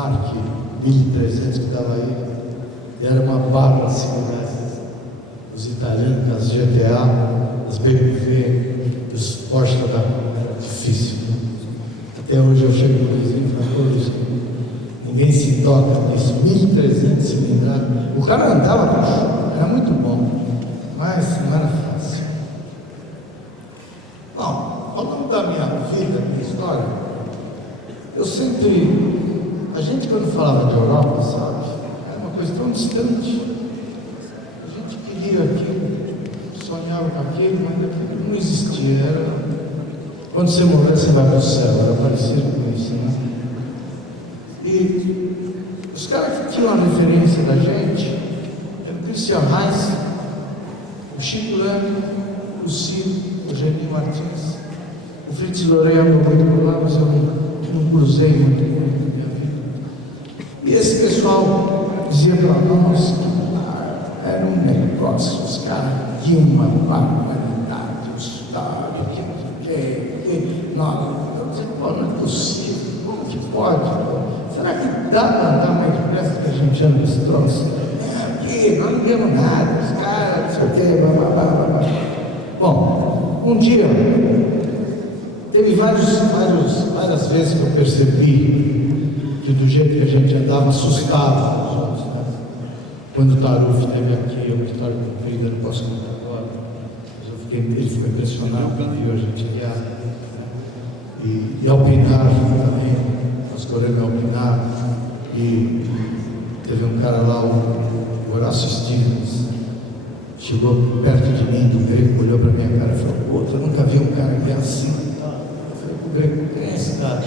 Mark 1300 que estava aí, era uma barra de segurança. Os italianos, as GTA, as BMW, os Porsche era difícil. Até hoje eu chego no vizinho e falo, ninguém se toca nisso, 1300 cilindradas. O cara andava no chão, era muito bom, mas não era fácil. Bom, ao longo da minha vida, minha história, eu sempre, a gente quando falava de Europa, sabe, era uma coisa tão distante. A gente queria aquilo, sonhava com aquilo, mas aquilo não existia. Era, quando você morrer, você vai para o céu, era parecido com isso, né? E os caras que tinham a referência da gente eram o Christian Reis, o Chico Lando, o Ciro, o Geninho Martins, o Fritz Loureiro andou muito por lá, mas eu não cruzei muito com ele na minha vida. E esse pessoal dizia para nós que era um negócio, os caras tinham uma barbaridade, o estádio, que nós, eu dizia, pô, não é possível, como que pode? Será que dá para andar mais depressa que a gente anda nesse troço? Aqui, nós não vemos nada, os caras, não sei o quê, blá, blá, blá, blá. Bom, um dia, teve várias vezes que eu percebi que do jeito que a gente andava, assustava os outros, né? Quando o Taruf esteve aqui, é uma história comprida, não posso contar agora, mas ele ficou impressionado quando viu a gente guiar, né? E Alpinar também. Nós corremos Alpinar e teve um cara lá, o Horácio Stevens, chegou perto de mim, do Greco, olhou para minha cara e falou, pô, eu nunca vi um cara que é assim. Eu falei pro Greco, quem é esse cara?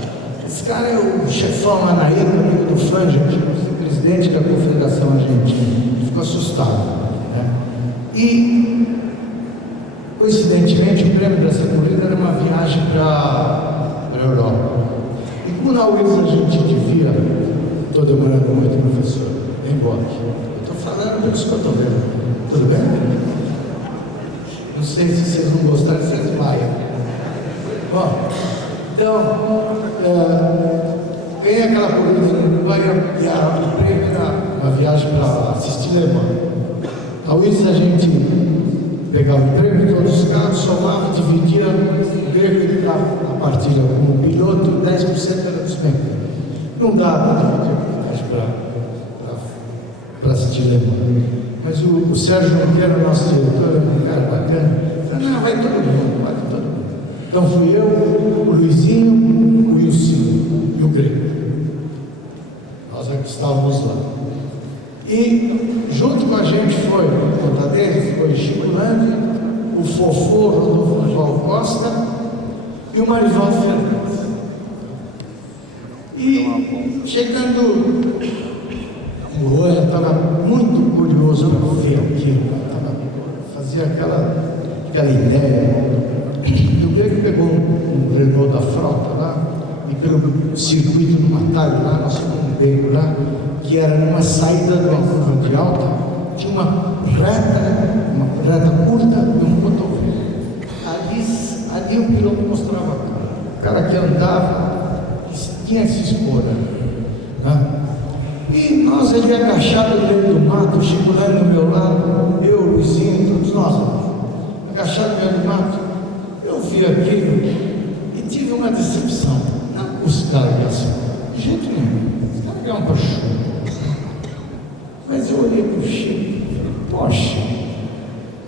Esse cara é o chefão lá na ilha, amigo do Frangent, presidente da Confederação Argentina. Ele ficou assustado, né? E, coincidentemente, o prêmio dessa corrida era uma viagem para a Europa. E como na UES a gente devia, estou demorando muito, professor, vem embora. Eu estou falando, por isso que eu estou vendo. Tudo bem? Não sei se vocês vão gostar, vocês desmaiam. Bom, então, ganhei aquela corrida no Uruguai e o prêmio era uma viagem para assistir Le Mans. Na UES a gente pegava o prêmio, todos os carros, somava, dividia, o Greco entrava na partida como piloto, 10% era dos mecânicos. Não dá para dividir para assistir Le Mans. Mas o Sérgio Monteiro, nosso diretor, é um cara bacana, falou, não, vai todo mundo, vai todo mundo. Então fui eu, o Luizinho, o Wilson e o Greco. Nós é que estávamos lá. E junto com a gente foi, por conta deles, foi Chico Landi, o Fofô, Rodolfo João Costa e o Marivaldo Fernandes. E chegando, o Juan estava muito curioso para ver aquilo, fazia aquela ideia. E o Greco pegou um Renault da frota lá, e pelo circuito do atalho lá, nós fomos um beco lá, que era numa saída de uma curva de alta, tinha uma reta curta e um cotovelo. Ali o piloto mostrava a cara. O cara que andava, tinha que se expor, né? E nós ali agachados dentro do mato, o Chico lá do meu lado, eu, o Luizinho, todos nós, agachados dentro do mato, eu vi aquilo e tive uma decepção. Não os caras que assim, de jeito nenhum, os caras ganham para chuva. Mas eu olhei para o Chico e falei, poxa,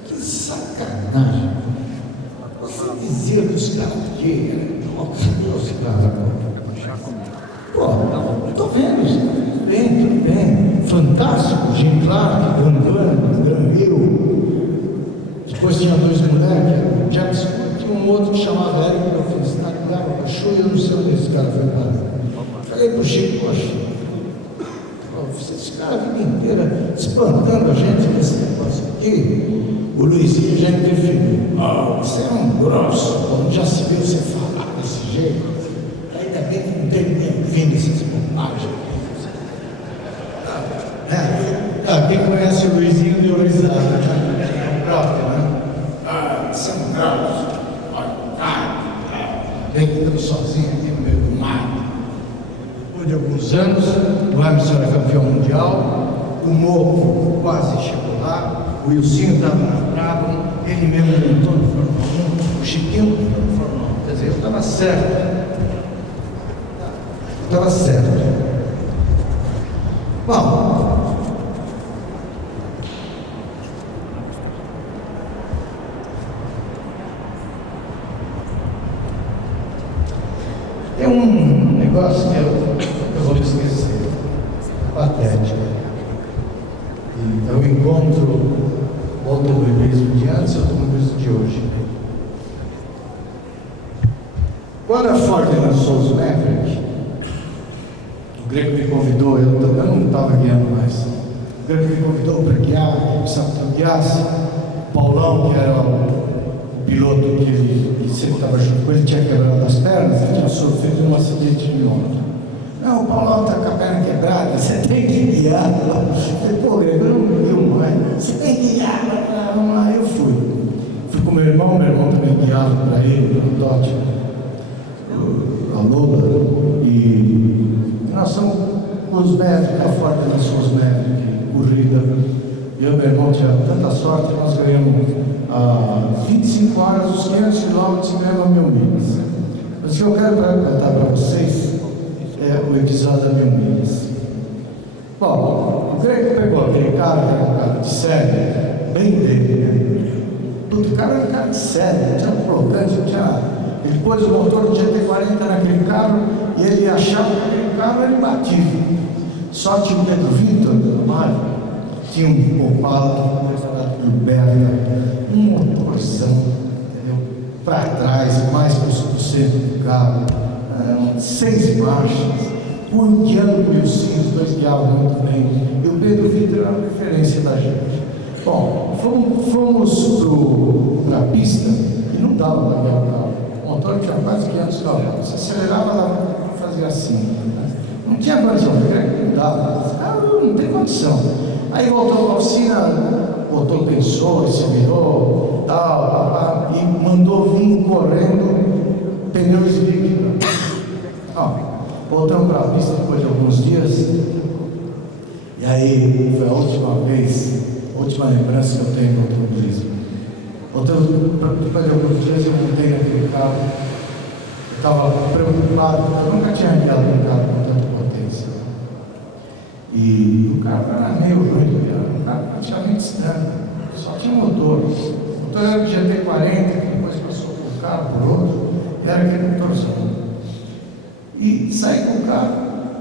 que sacanagem. Você dizia que os caras que os caras. Pô, não estou vendo isso. Tudo bem. Fantástico, Jim Clark, Dan eu. Depois tinha dois moleques, Jackson, tinha um outro que chamava Eric, que eu felicidade, dava para show e eu não sei onde esse cara foi parar. Falei para o Chico, poxa, vocês ficaram a vida inteira espantando a gente nesse negócio aqui. O Luizinho já interferiu. Você é um grosso, já se viu você falar desse jeito. Ainda bem que não tem ninguém vindo essas bobagens. Quem conhece o Luizinho deu risada, né? É o próprio, né? Você é um grosso. Vem que estamos sozinhos aqui no meio do mar. de alguns anos, o Emerson era campeão mundial, o Morro quase chegou lá, o Wilsinho estava na Brabham, ele mesmo montou no Fórmula 1, o Chiquinho montou no Fórmula 1, quer dizer, eu estava certo. Estava certo. Bom, tem um negócio que eu vou esquecer, patético. E eu encontro o automobilismo de antes e o automobilismo de hoje. Quando a Ford lançou os Maverick, o Greco me convidou, eu não estava guiando mais. O Greco me convidou para guiar, o Santo guiasse, o Paulão, que era o piloto que ele sempre estava junto com ele, tinha quebrado as pernas, ele tinha sofrido um acidente de moto. Não, o Paulão está com a perna quebrada, você tem que guiar. Eu falei, pô, Greco, eu não guio mais, você tem que guiar, vamos lá, eu fui. Fui com meu irmão também guiava para ele, no Dodge, a Lola, e nós somos os médicos, a Ford lançou os médicos, corrida. Eu e meu irmão tivemos tanta sorte que nós ganhamos 25 horas, os 500 quilômetros e ganhamos 1000 milhas. Mas o que eu quero contar para vocês é o episódio da 1000 milhas. Bom, o Greco pegou aquele cara, que era um cara de série, bem dele, né? Tudo, o cara era um cara de série, não tinha colocante, não tinha. Ele pôs o motor do GT40 naquele carro e ele achava que aquele carro era imbatível. Só tinha o Pedro Vitor, do Mário, tinha um Opala, do Berna, um motorzão, para trás, mais que o centro do carro, 6 marchas, guiando o Wilson, os dois guiavam muito bem, e o Pedro Vitor era a referência da gente. Bom, fomos para a pista e não dava para guiar o carro. O motor tinha quase 500 cavalos. Você acelerava lá, fazia assim. Né? Não tinha condição, não dava. Não tem condição. Aí voltou a oficina, pensou, se virou, tal, e mandou vir correndo pneus líquidos. Voltamos para a pista depois de alguns dias. E aí foi a última vez, a última lembrança que eu tenho do automobilismo. Depois de alguns dias eu montei naquele carro, eu estava preocupado, eu nunca tinha guiado um carro com tanta potência. E o carro era meio ruim, um carro praticamente estranho, só tinha motor. O motor era do GT40, depois passou por um carro, por outro, e era aquele motorzão. E saí com o carro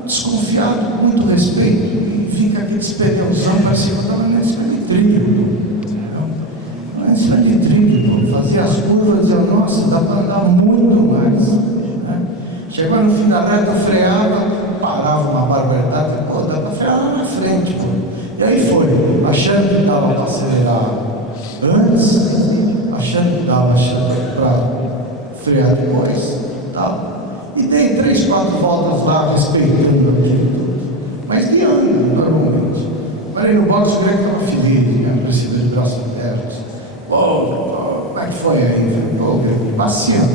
desconfiado, com muito respeito, e fica aquele pneuzão, parecia que eu estava nesse trilho. Isso de trilho, fazia as curvas e dizia, nossa, dá para andar muito mais. Né? Chegava no fim da reta, freava, parava uma barbaridade, pô, dá para frear lá na frente. Pô. E aí foi, achando que dava para acelerar antes, achando que dava para frear depois, tal. E dei 3, 4 voltas lá, respeitando aquilo. Mas guiando, normalmente. Parei no box, o Greco estava feliz, né? Precisa de braços abertos. Como é que foi aí? Passeando.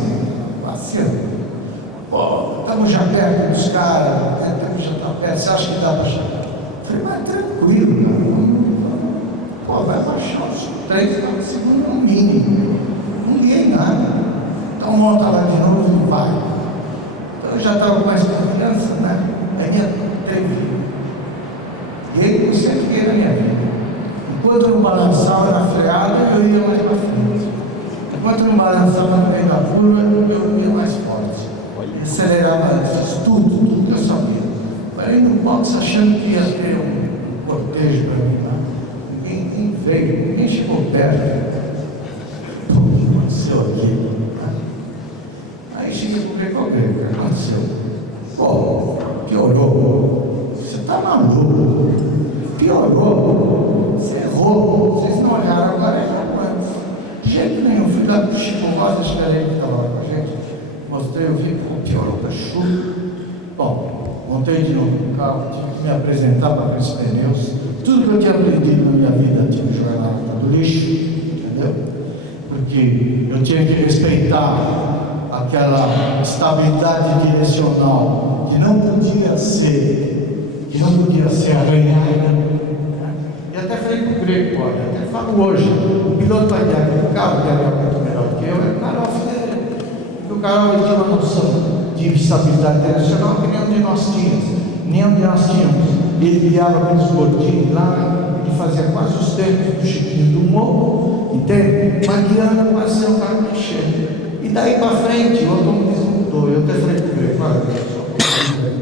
Estamos já perto dos caras, estamos já tá perto, você acha que dá para chegar? Falei, mas tranquilo, cara. Vai baixar os 3 segundos no mínimo. Não guiei nada. Então monta lá de novo e vai. Então eu já estava com mais confiança, né? Aí teve. E eu sempre guiei na minha vida. Enquanto eu não balançava na freada, eu ia mais para frente. Enquanto eu não balançava no meio da curva, eu ia mais forte. Acelerava, fiz tudo que eu sabia. Parei no box achando que ia ter um cortejo para mim lá. Ninguém veio, ninguém chegou perto. O que aconteceu aqui? Aí cheguei para o Greco, o que aconteceu? Pô, piorou. Você está maluco? Piorou. Você errou. Vocês não olharam agora, de jeito nenhum. Fui lá para o Chico Rosa, esperei que estava lá com a gente. Mostrei o vídeo, piorou da chuva. Bom, montei de novo no carro, tive que me apresentar para ver os pneus. Tudo que eu tinha aprendido na minha vida, tive que jogar na lata do lixo, entendeu? Porque eu tinha que respeitar aquela estabilidade direcional que não podia ser arranhada. E até falei para o Greco, olha, até falo hoje, o piloto vai ter um carro que era muito melhor do que eu, é o Carol dele. Porque o Carol tinha uma noção de estabilidade direcional que nem nós tínhamos. Ele guiava aqueles gordinhos lá, ele fazia quase os tempos do Chiquinho do Morro, entende? Mas guiando quase sem o carro mexer. E daí para frente, o automobilismo mudou. Eu até falei para o Greco, olha,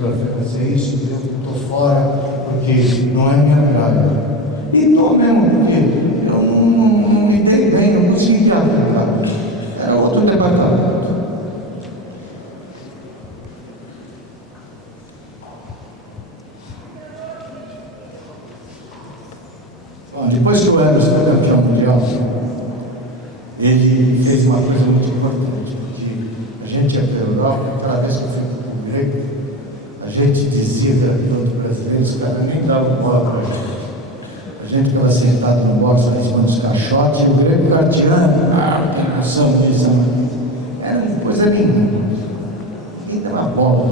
para fazer isso, eu estou fora, porque não é minha praia. E estou mesmo, porque eu não me dei bem, eu não consegui guiar o carro. Era outro departamento. Depois que o Emerson foi campeão mundial, ele fez uma coisa muito importante, porque a gente ia para a Europa, cada vez que eu fui para o Grego, a gente dizia para outros brasileiros, os caras nem davam bola para a gente. A gente ficava sentado no box lá em cima dos caixotes, e o Grego carteando, tem noção disso. Era uma coisa linda. Ninguém dava bola.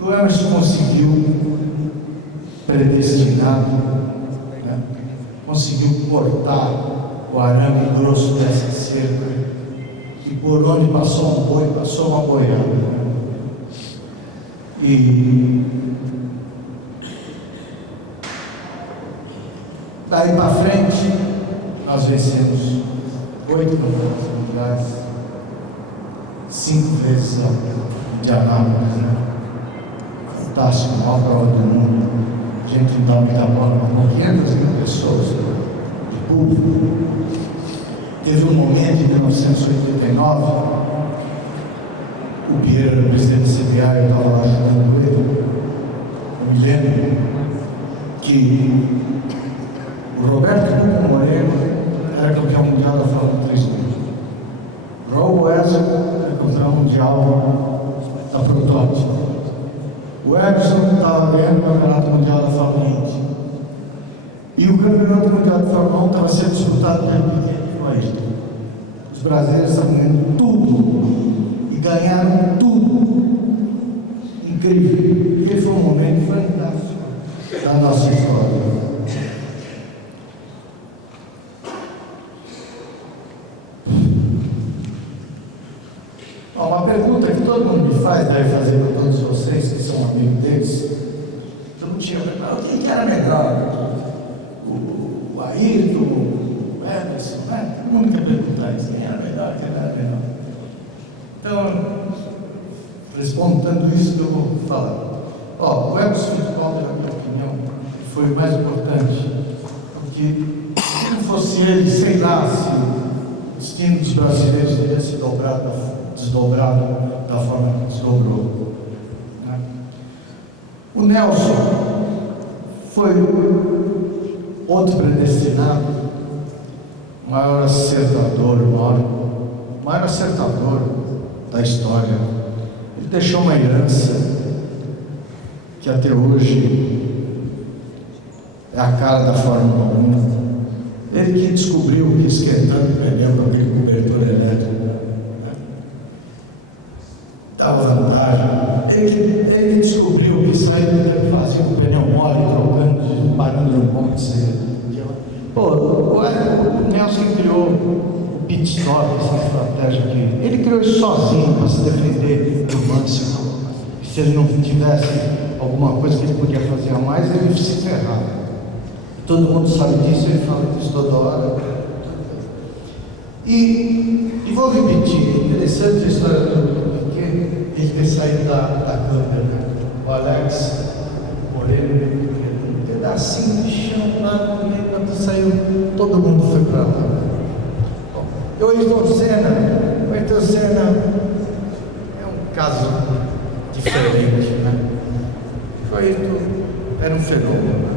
E o Emerson conseguiu, predestinado, conseguiu cortar o arame grosso dessa cerca, e por onde passou um boi, passou uma boiada. E daí para frente, nós vencemos 8 campeonatos mundiais, 5 vezes a Indianápolis, fantástico, maior prova do mundo. A gente dá muita bola para 500 mil pessoas de público. Teve um momento em 1989, o Pierre era o presidente da CBA, eu estava lá ajudando ele. Eu me lembro que o Roberto Hugo Moreno era campeão mundial da Fórmula 3 vezes. O Raul Wesley era campeão mundial da protótipo. O Emerson estava ganhando o campeonato mundial da Fórmula Indy. E o campeonato mundial da Fórmula 1 estava sendo disputado pelo pequeno Ayrton. Os brasileiros estavam ganhando tudo. E ganharam tudo. Incrível. Porque foi um momento fantástico da nossa história. Uma pergunta que todo mundo me faz, deve fazer para todos vocês que são amigos deles. Todo mundo tinha perguntado quem que era melhor, o Ayrton, o Emerson, né? Todo mundo quer perguntar isso, quem era melhor, quem era melhor. Então, respondendo isso que eu vou falar. O Emerson Fittipaldi, na minha opinião, foi o mais importante, porque se não fosse ele, sei lá se o destino dos brasileiros teria se desdobrado da forma que desdobrou. O Nelson foi outro predestinado, maior acertador da história. Ele deixou uma herança que até hoje é a cara da Fórmula 1. Ele que descobriu que esquentando o pneu com aquele cobertor elétrico dava vantagem. Ele descobriu que saindo fazia o pneu mole, trocando, parando no ponte. O Nelson criou o pit stop, essa estratégia aqui. Ele criou isso sozinho para se defender do Mansell. Se ele não tivesse alguma coisa que ele podia fazer a mais, ele ia se ferrar. Todo mundo sabe disso, ele fala disso toda hora. E vou repetir, interessante a história do Piquet, ele ter saído da câmera, né? O Alex Moreno, um pedacinho de chão lá no meio, quando saiu, todo mundo foi para lá. O Ayrton Senna é um caso diferente, né? O Ayrton era um fenômeno.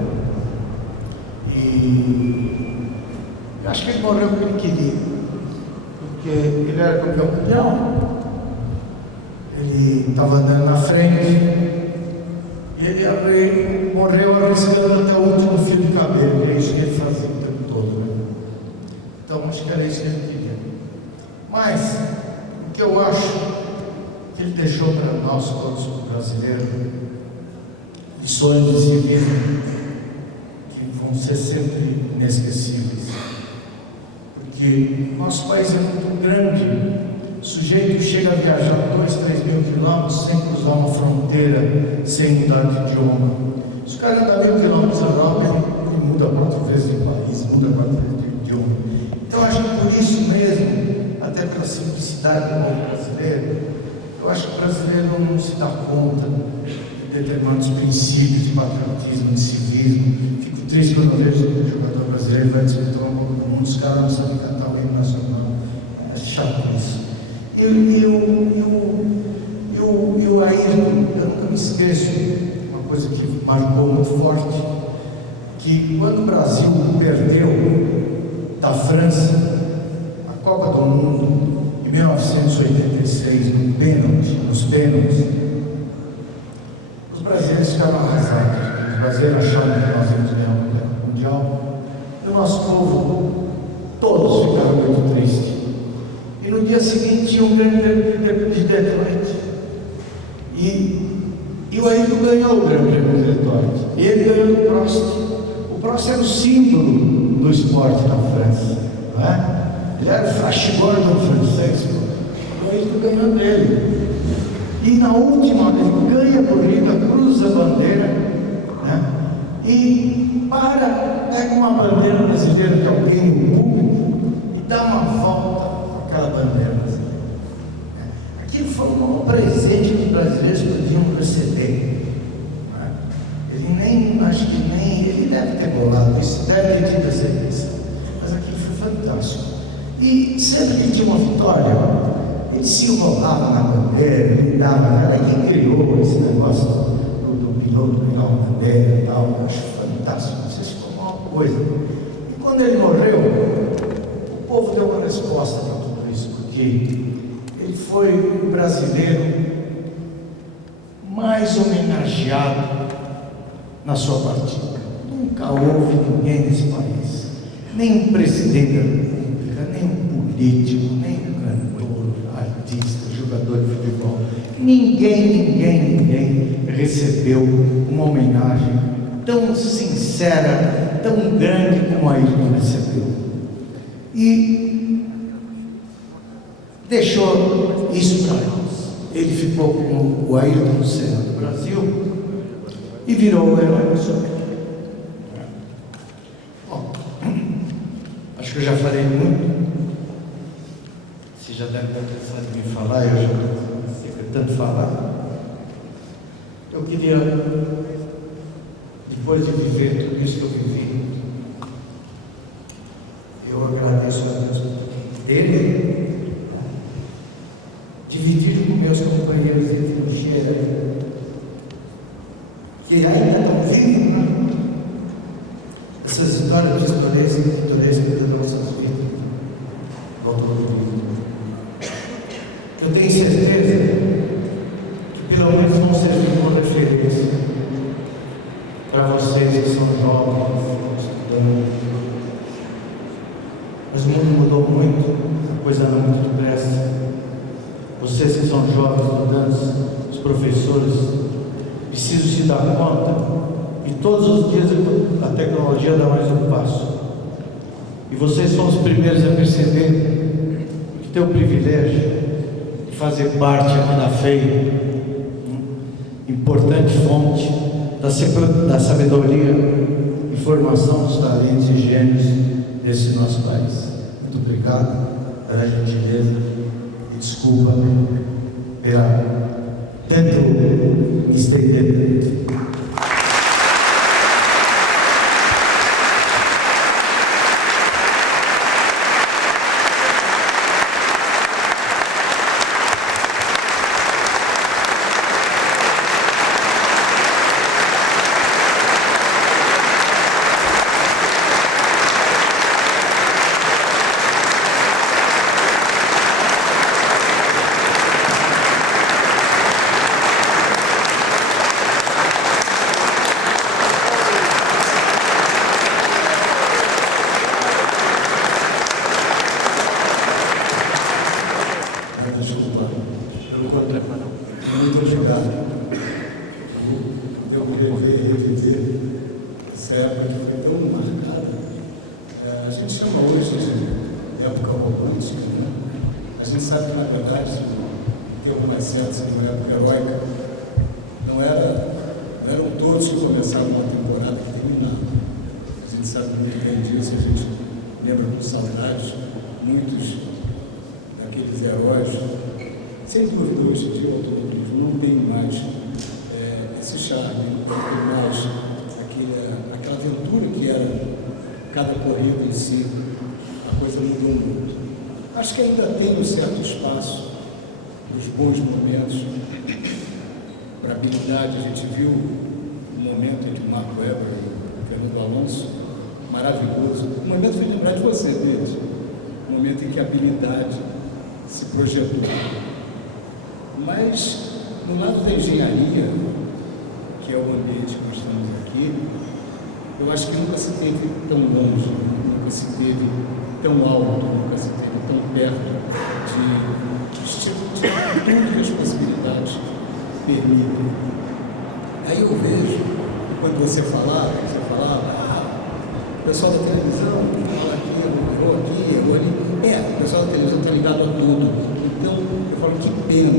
E eu acho que ele morreu porque ele queria, porque ele era campeão mundial, ele estava andando na frente, e ele morreu arriscando até o último fio de cabelo, e é isso que ele fazia o tempo todo. Né? Então acho que era isso que ele queria. Mas porque eu acho que ele deixou para nós, todos brasileiros, lições de vida que vão ser sempre inesquecíveis. Porque nosso país é muito grande, o sujeito chega a viajar 2, 3 mil quilômetros sem cruzar uma fronteira, sem mudar de idioma. Se o cara anda 1000 quilômetros na Europa, ele muda 4 vezes de país, muda 4 vezes de idioma. Então, acho que por isso mesmo, até pela simplicidade do povo brasileiro, eu acho que o brasileiro não se dá conta de determinados princípios de patriotismo, de civismo. Fico triste quando eu vejo que o jogador brasileiro vai disputar uma Copa do Mundo, os caras não sabem cantar o hino nacional. É chato isso. E o Ayrton, eu nunca me esqueço, uma coisa que marcou muito forte, que quando o Brasil perdeu da França a Copa do Mundo em 1986, nos pênaltis, os brasileiros ficaram arrasados. Os brasileiros acharam que nós íamos ganhar o Mundial. E o nosso povo, todos ficaram muito tristes. E no dia seguinte tinha um grande prêmio de Detroit. E o Ayrton ganhou o grande prêmio de Detroit. E ele ganhou do Prost. O Prost era o símbolo do esporte na França, não é? Ele era o Flash Gordon francês. O Ayrton ganhou dele. E na última, ele ganha a corrida, cruza a bandeira, né? E pega uma bandeira brasileira que alguém no público e dá uma volta com aquela bandeira brasileira. Aquilo foi um bom presente que os brasileiros podiam receber. Né? Acho que nem ele deve ter bolado isso, deve ter tido essa eleição. Mas aquilo foi fantástico. E sempre que tinha uma vitória, ele se enrolava na bandeira, ele dava, quem criou esse negócio do piloto pegar uma bandeira e tal, eu acho fantástico, não sei se foi uma coisa. E quando ele morreu, o povo deu uma resposta para tudo isso, porque ele foi o brasileiro mais homenageado na sua partida. Nunca houve ninguém nesse país, nem um presidente da República, nem um político, nem um cantor, artista, jogador de futebol. Ninguém recebeu uma homenagem tão sincera, tão grande como a Ayrton recebeu. E deixou isso para nós. Ele ficou com o Ayrton Senna do Brasil e virou o herói nacional. Bom, acho que eu já falei muito. Você já deve ter cansado de me falar, eu já sei tanto falar. Eu queria, depois de viver tudo isso que eu vivi, eu agradeço a Deus dele, dividir com meus companheiros de trincheira, que ainda estão vivos, né? Essas histórias de histórias das nossas vidas, voltam ao livro. Eu tenho certeza que pelo menos vão servir como referência para vocês que são jovens, estudando. Mas o mundo mudou muito, a coisa anda muito depressa. Vocês que são jovens, estudantes, os professores, precisam se dar conta que todos os dias a tecnologia dá mais um passo. E vocês são os primeiros a perceber que tem o privilégio de fazer parte aqui da FEI, importante fonte da sabedoria e formação dos talentos e gênios desse nosso país. Muito obrigado pela gentileza e desculpa pela tanto me estender. devo dizer, essa época que foi tão marcada, a gente chama hoje de época romântica, né? A gente sabe que, na verdade, em termos mais certos, uma época heróica, não eram todos que começaram uma temporada que terminaram. A gente sabe muito bem disso, a gente lembra com saudade muitos daqueles heróis. Sem dúvida, hoje em dia, o automobilismo não tem mais esse charme, não tem mais aquela aventura que era cada corrida em si. A coisa mudou muito. Acho que ainda tem um certo espaço nos bons momentos para habilidade. A gente viu o momento entre o Marco Webber e o Fernando Alonso, maravilhoso. O momento foi lembrar de você, deles. O momento em que a habilidade se projetou. Mas, no lado da engenharia, que é o ambiente que nós estamos aqui, eu acho que nunca se teve tão longe, nunca se teve tão alto, nunca se teve tão perto de tudo que as possibilidades permitem. Aí eu vejo, quando você falava, o pessoal da televisão fala aqui, eu ali. O pessoal da televisão está ligado a tudo. Então, eu falo, que pena,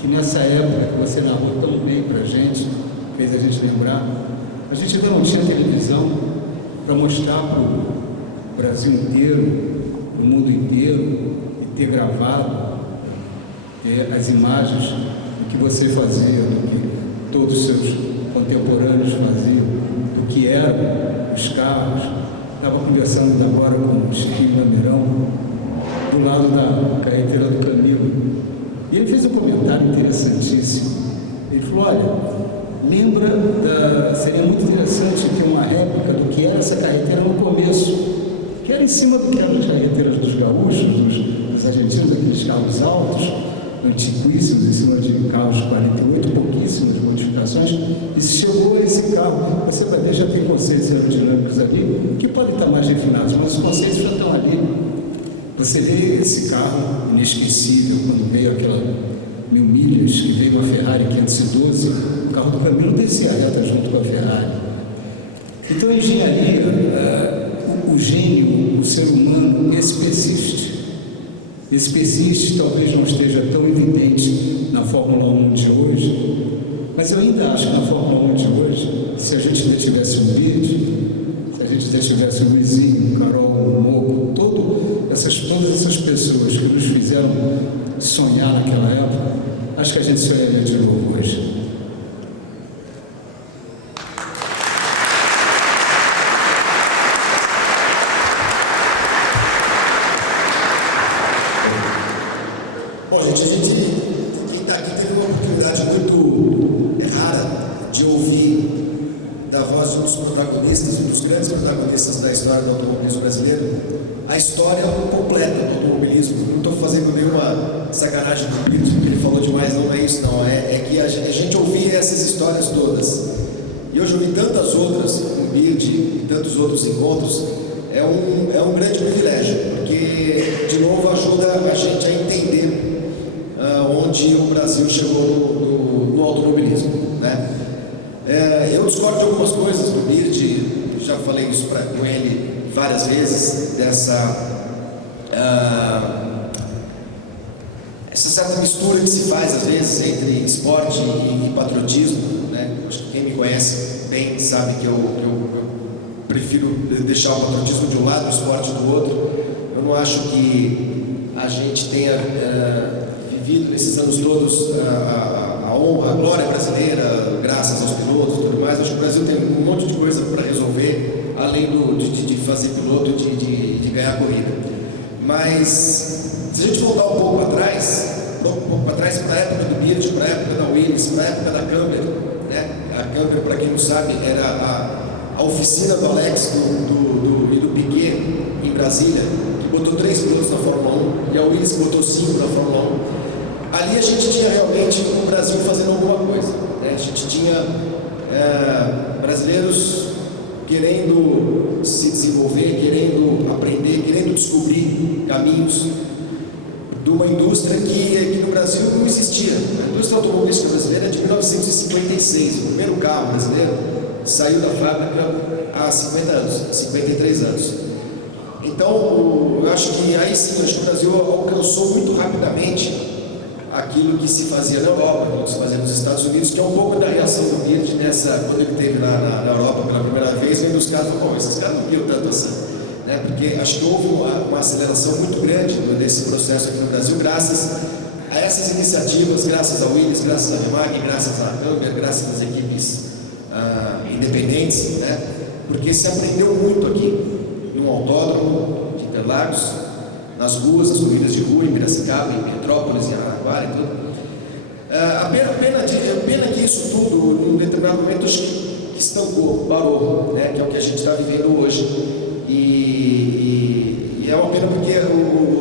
que nessa época que você narrou tão bem para a gente, fez a gente lembrar, a gente ainda não tinha televisão para mostrar para o Brasil inteiro, para o mundo inteiro, e ter gravado as imagens do que você fazia, do que todos os seus contemporâneos faziam, do que eram os carros. Estava conversando agora com o Chiquinho Lameirão, do lado da carreteira do Camilo, e ele fez um comentário interessantíssimo. Ele falou, olha, seria muito interessante ter uma réplica do que era essa carreteira no começo, que era em cima do que eram as carreteiras dos gaúchos, dos argentinos, aqueles carros altos, antiquíssimos, em cima de carros 48, pouquíssimas modificações, e se chegou a esse carro, você vai ver, já tem conceitos aerodinâmicos ali, que podem estar mais refinados, mas os conceitos já estão ali. Você vê esse carro inesquecível, quando veio aquela 1000 milhas, que veio uma Ferrari 512, o carro do Camilo descia reta junto com a Ferrari. Então a engenharia, o gênio, o ser humano, esse persiste, talvez não esteja tão evidente na Fórmula 1 de hoje, mas eu ainda acho que na Fórmula 1 de hoje, se a gente ainda tivesse um Bird, se a gente ainda tivesse o Luizinho, o Carol, o Moco, todas essas pessoas que nos fizeram sonhar naquela época, acho que a gente sonharia de novo hoje. Bom, gente, quem está aqui teve uma oportunidade muito rara de ouvir da voz de um dos protagonistas, um dos grandes protagonistas da história do automobilismo brasileiro, a história completa do automobilismo. Não estou fazendo nenhuma sacanagem do Bird, porque ele falou demais, não é isso não, é que a gente ouvia essas histórias todas. E hoje eu ouvi tantas outras com o Bird e tantos outros encontros, é um grande privilégio, porque, de novo, ajuda a gente a entender onde o Brasil chegou no automobilismo, né? Eu discordo de algumas coisas do Bird, já falei isso com ele várias vezes, essa certa mistura que se faz às vezes entre esporte e patriotismo, né? Acho que quem me conhece bem sabe que eu prefiro deixar o patriotismo de um lado, o esporte do outro. Eu não acho que a gente tenha vivido nesses anos todos a honra, a glória brasileira, graças aos pilotos e tudo mais. Acho que o Brasil tem um monte de coisa para resolver, além de fazer piloto, de ganhar corrida. Mas, se a gente voltar um pouco atrás, para a época do Bird, para a época da Williams, para a época da Camber, né? A Camber, para quem não sabe, era a oficina do Alex e do Piquet em Brasília, que botou 3 pilotos na Fórmula 1, e a Williams botou 5 na Fórmula 1. Ali a gente tinha realmente o Brasil fazendo alguma coisa, né? A gente tinha brasileiros querendo se desenvolver, querendo aprender, querendo descobrir caminhos. de uma indústria que no Brasil não existia. A indústria automobilística brasileira é de 1956. O primeiro carro brasileiro saiu da fábrica há 50 anos, 53 anos. Então, eu acho que aí sim, acho que o Brasil alcançou muito rapidamente aquilo que se fazia na Europa, aquilo que se fazia nos Estados Unidos, que é um pouco da reação do Bird quando ele esteve na Europa pela primeira vez, vendo os caras, bom, esses caras não viram tanto assim, né? Porque acho que houve uma aceleração muito grande desse processo aqui no Brasil, graças a essas iniciativas, graças ao Willis, graças à Remag, graças à Câmara, graças às equipes independentes, né? Porque se aprendeu muito aqui, no autódromo de Interlagos, nas ruas, nas corridas de rua, em Piracicaba, em Petrópolis, em Araguari e tudo. Pena que isso tudo, num determinado momento, acho que estancou, parou, né? Que é o que a gente está vivendo hoje. E é uma pena porque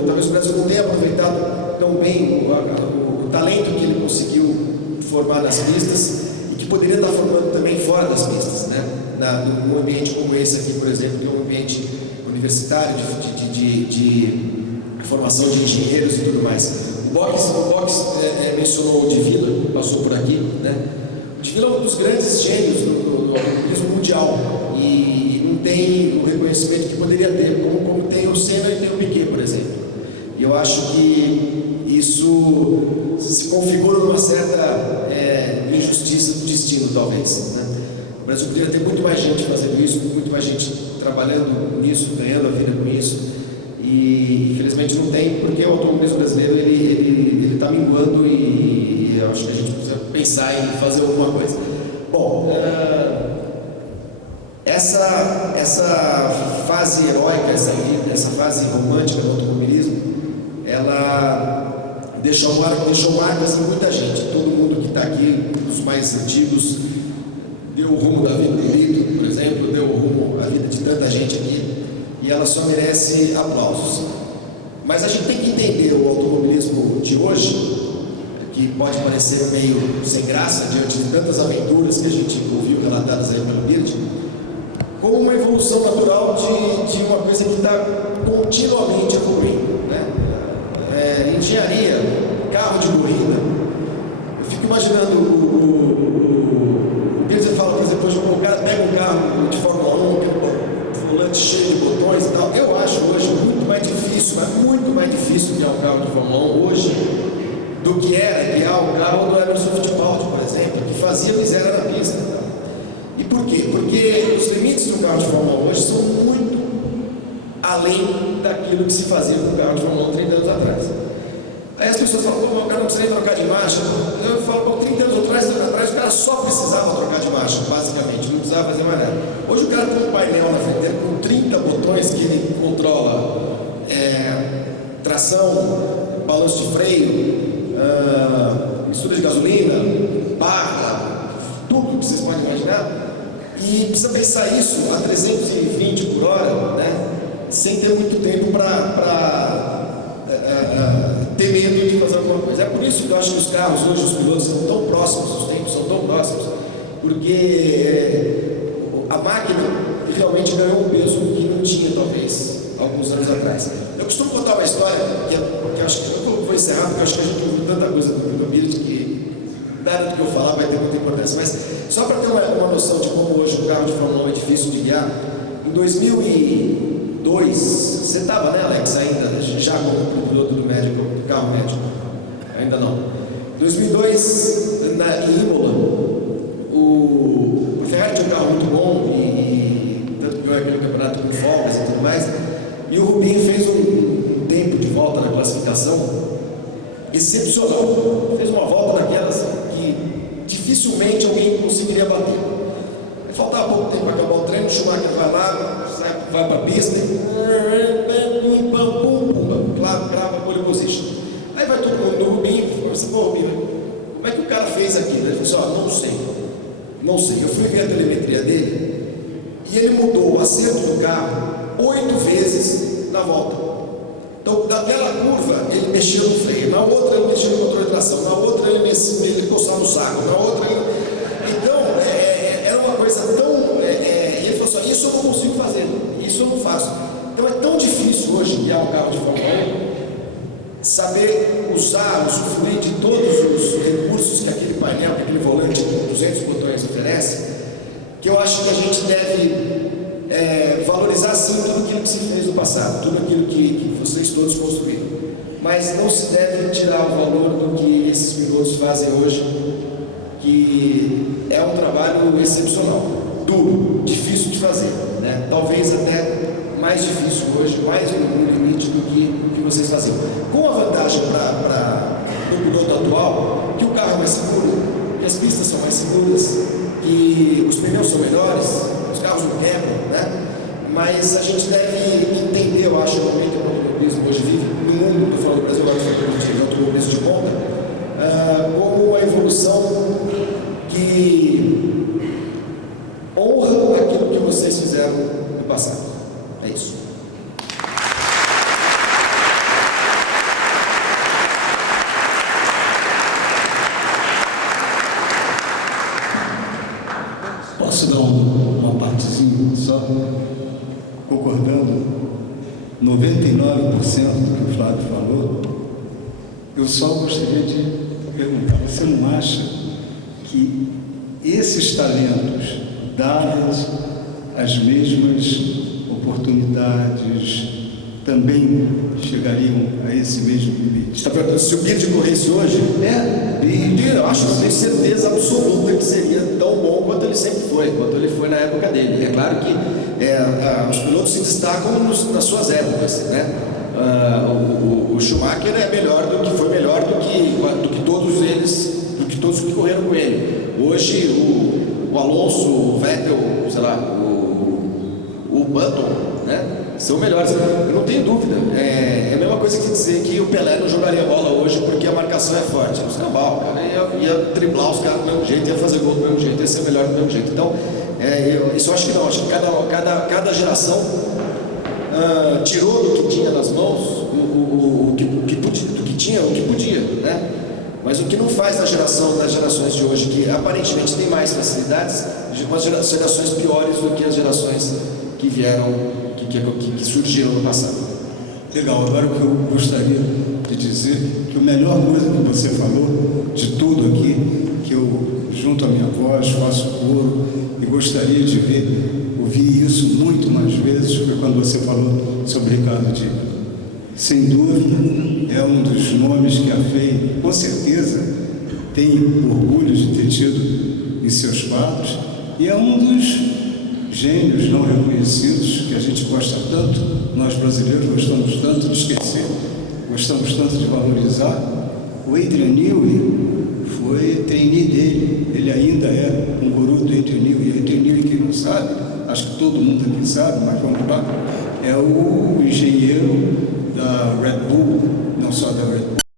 talvez o Brasil não tenha aproveitado tão bem o talento que ele conseguiu formar nas pistas e que poderia estar formando também fora das pistas, né? Num ambiente como esse aqui, por exemplo, que é um ambiente universitário de formação de engenheiros e tudo mais. O Box mencionou o Divila, passou por aqui, né? O Divila é um dos grandes gênios do automobilismo mundial e não tem o reconhecimento que poderia ter, como tem o Senna e tem o Piquet, por exemplo. E eu acho que isso se configura numa certa injustiça do destino, talvez, né? O Brasil poderia ter muito mais gente fazendo isso, muito mais gente trabalhando nisso, ganhando a vida com isso. E infelizmente não tem, porque o automobilismo brasileiro ele está minguando e eu acho que a gente precisa pensar em fazer alguma coisa. Bom, essa fase heróica, essa fase romântica do automobilismo, ela deixou marcas em muita gente. Todo mundo que está aqui, os mais antigos, deu o rumo da vida do Lito, por exemplo, deu o rumo à vida de tanta gente aqui. E ela só merece aplausos. Mas a gente tem que entender o automobilismo de hoje, que pode parecer meio sem graça diante de tantas aventuras que a gente ouviu relatadas aí pelo Bird, como uma evolução natural de uma coisa que está continuamente evoluindo, né? Engenharia, carro de corrida. Eu fico imaginando o Bird fala, por exemplo, hoje o cara pega um carro de Fórmula 1, volante cheio de botões e tal. Eu acho hoje muito mais difícil, mas muito mais difícil guiar um carro de Fórmula 1 hoje do que era guiar o carro do Emerson Fittipaldi, por exemplo, que fazia miséria na pista. E por quê? Porque os limites do carro de Fórmula 1 hoje são muito além daquilo que se fazia com o carro de Fórmula 1 30 anos atrás. Aí as pessoas falam, o cara não precisa nem trocar de marcha. Eu falo, 30 anos atrás o cara só precisava trocar de marcha, basicamente, não precisava fazer mais nada. Hoje o cara tem um painel na frente dele com 30 botões que ele controla tração, balanço de freio, mistura de gasolina, barra, tudo que vocês podem imaginar. E precisa pensar isso a 320 por hora, né? Sem ter muito tempo para ter medo de fazer alguma coisa. É por isso que eu acho que os carros hoje, os pilotos são tão próximos, os tempos são tão próximos, porque a máquina realmente ganhou um peso que não tinha, talvez, alguns anos atrás. Eu costumo contar uma história, que eu acho que eu vou encerrar, porque eu acho que a gente ouviu tanta coisa do Bird que nada do que eu falar vai ter muita importância. Mas só para ter uma noção de como hoje o carro de Fórmula 1 é difícil de guiar, em 2002, você estava, né, Alex, ainda já como piloto do carro médico? Ainda não. Em 2002, em Imola, o Ferrari tinha um carro muito bom e tanto que ganhou aquele campeonato com folgas e tudo mais. E o Rubinho fez um tempo de volta na classificação excepcional. Fez uma volta daquelas que dificilmente alguém conseguiria bater. Faltava pouco tempo para acabar o treino, o Schumacher vai lá, vai para a pista e grava a pole position. Aí vai todo mundo no Rubinho e fala assim, pô, Rubinho, como é que o cara fez aquilo? Ele falou assim, não sei. Eu fui ver a telemetria dele e ele mudou o acerto do carro 8 vezes na volta. Então, daquela curva, ele mexeu no freio, na outra ele mexeu no controle de tração, na outra ele coçava no saco, na outra ele... Então, era uma coisa tão... ele falou assim, isso eu não consigo fazer, isso eu não faço. Então é tão difícil hoje guiar um carro de Fórmula 1, saber que eu acho que a gente deve valorizar sim tudo aquilo que se fez no passado, tudo aquilo que vocês todos construíram, mas não se deve tirar o valor do que esses pilotos fazem hoje, que é um trabalho excepcional, duro, difícil de fazer, né? Talvez até mais difícil hoje, mais no limite do que vocês faziam. Com a vantagem para o piloto atual, que o carro é mais seguro, que as pistas são mais seguras, que os pneus são melhores, os carros não quebram, né? Mas a gente deve entender, eu acho, no momento que o automobilismo hoje vive, no mundo, estou falando do Brasil, agora estou falando de automobilismo de ponta, como a evolução que honra aquilo que vocês fizeram no passado. É isso. Posso dar uma partezinha só? Concordando 99% do que o Flávio falou, eu só gostaria de perguntar, você não acha que esses talentos, dadas as mesmas oportunidades, também chegariam a esse mesmo limite? Está perguntando se o Bird corresse hoje? Eu acho, eu tenho certeza absoluta que seria tão bom quanto ele sempre foi, quanto ele foi na época dele. É claro que os pilotos se destacam nas suas épocas, né? O Schumacher é melhor do que foi melhor do que todos eles, do que todos que correram com ele. Hoje o Alonso, o Vettel, sei lá, o Button, né? São melhores. Eu não tenho dúvida. É a mesma coisa que dizer que o Pelé não jogaria bola hoje porque a marcação é forte. Os cabal, cara, ia driblar os caras do mesmo jeito, ia fazer gol do mesmo jeito, ia ser melhor do mesmo jeito. Então, isso eu acho que não. Acho que cada geração tirou do que tinha nas mãos o que podia, né? Mas o que não faz das gerações de hoje, que aparentemente tem mais facilidades, as gerações piores do que as gerações que vieram, que surgiram no passado. Legal, agora o que eu gostaria de dizer, que a melhor coisa que você falou, de tudo aqui, que eu junto a minha voz, faço coro, e gostaria de ouvir isso muito mais vezes, foi quando você falou sobre Ricardo Dias. Sem dúvida, é um dos nomes que a FEI, com certeza, tem orgulho de ter tido em seus quadros, e é um dos gênios não reconhecidos que a gente gosta tanto, nós brasileiros gostamos tanto de esquecer, gostamos tanto de valorizar. O Adrian Newey foi trainee dele, ele ainda é um guru do Adrian Newey. E Adrian Newey, quem não sabe, acho que todo mundo aqui sabe, mas vamos lá, é o engenheiro